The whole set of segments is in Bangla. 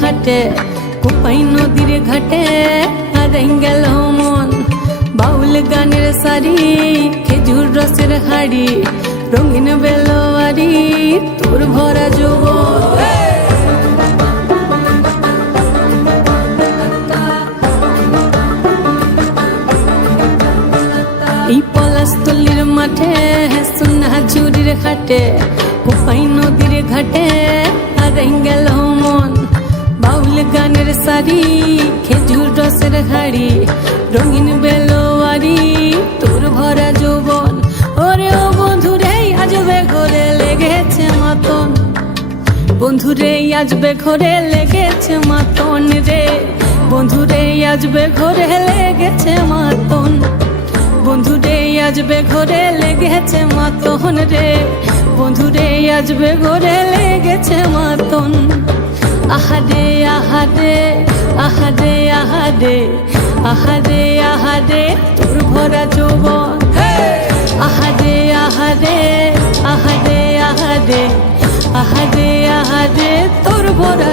হাটে কোপাই নদীর ঘাটে হারাই গেল মন বাউল গানের শাড়ি খেজুর রসের হাড়ি, রঙিন বেলোয়ারি, তোর ভরা যৌবন। এই পলাশতলির মাঠে সোনা চুরির ঘাটে, কোপাই নদীর ঘাটে শাড়ি খেজুর রসের হাড়ি, রঙিন বেলোয়ারি, তোর ভরা যৌবন। ওরে ও বন্ধুরে আজবে ঘরে লেগেছে মাতন। বন্ধুরে আজবে ঘরে লেগেছে মাতন রে। বন্ধুরে আজবে ঘরে লেগেছে মাতন। বন্ধুরে আজবে ঘরে লেগেছে মাতন রে। বন্ধুরে আজবে ঘরে লেগেছে মাতন। আহারে আহারে আহারে আহাদে আহাদে আহাদে তোর ভরা যৌবন। আহাদে আহাদে আহাদে আহাদে আহাদে আহাদে তোর ভরা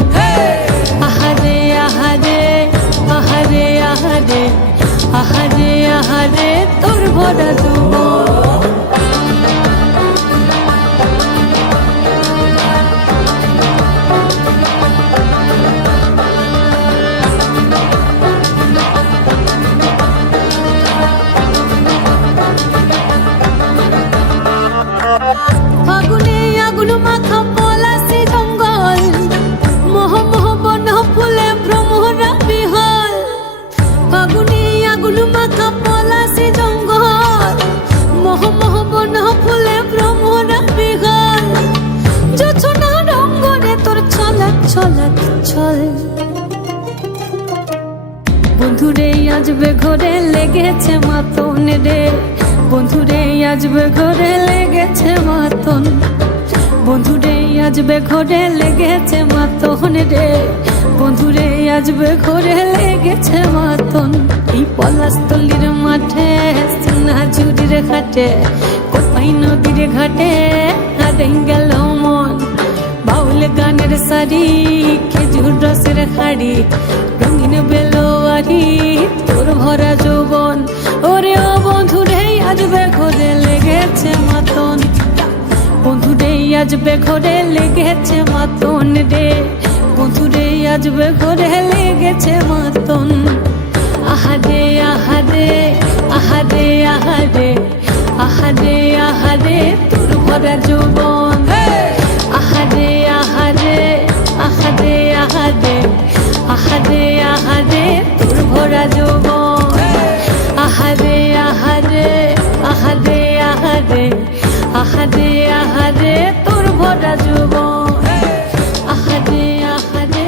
বন্ধুরে আজবে ঘরে লেগেছে মাতন রে বন্ধুরে আজবে ঘরে লেগেছে মাতন। বন্ধুরে আজবে ঘরে লেগেছে মাতন রে বন্ধুরে আজবে ঘরে লেগেছে মাতন। এই পলাশতলির মাঠে, সোনা ঝুড়ির ঘাটে কোপাই নদীর ঘাটে গেল মন। বাউল গানের শাড়ি খেজুর রসের হাড়ি বেলোয়ারি তোর ভরা যৌবন, ওরে ও বন্ধুরে আজবে ঘরে লেগেছে মাতন। বন্ধুরে আজবে ঘরে লেগেছে মাতন রে। বন্ধুরে আজবে ঘরে লেগেছে মাতন। আহারে আহারে আহারে আহারে আহারে আহারে তোর ভরা যৌবন। ভরা যৌবন আহারে আহারে আহারে আহারে আহারে আহারে তোর ভরা যৌবন আহারে আহারে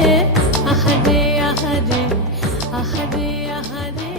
আহারে আহারে আহারে আহারে